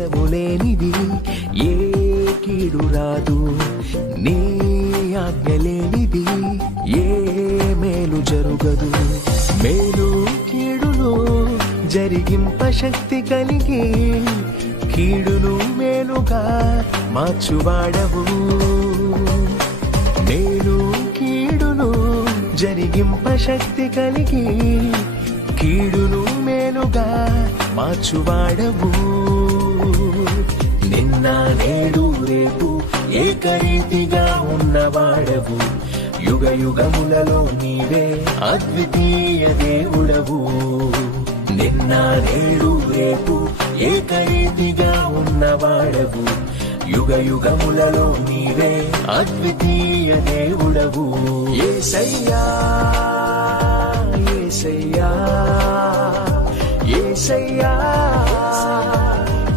లేనిది ఏ కీడు రాదు, నీ ఆజ్ఞ లేనిది ఏ మేలు జరుగదు. మేలు కీడును జరిగింప శక్తి కలిగి, కీడును మేలుగా మార్చువాడవు. మేలు కీడును జరిగింప శక్తి కలిగి, కీడును మేలుగా మార్చువాడవు. నిన్న నేడు రేపు ఏకరీతిగా ఉన్నవాడవు, యుగ యుగములలో నీవే అద్వితీయ దేవుడవు. నిన్న నేడు రేపు ఏకరీతిగా ఉన్నవాడవు, యుగ యుగములలో నీవే అద్వితీయ దేవుడవు. యేసయ్యా యేసయ్యా యేసయ్యా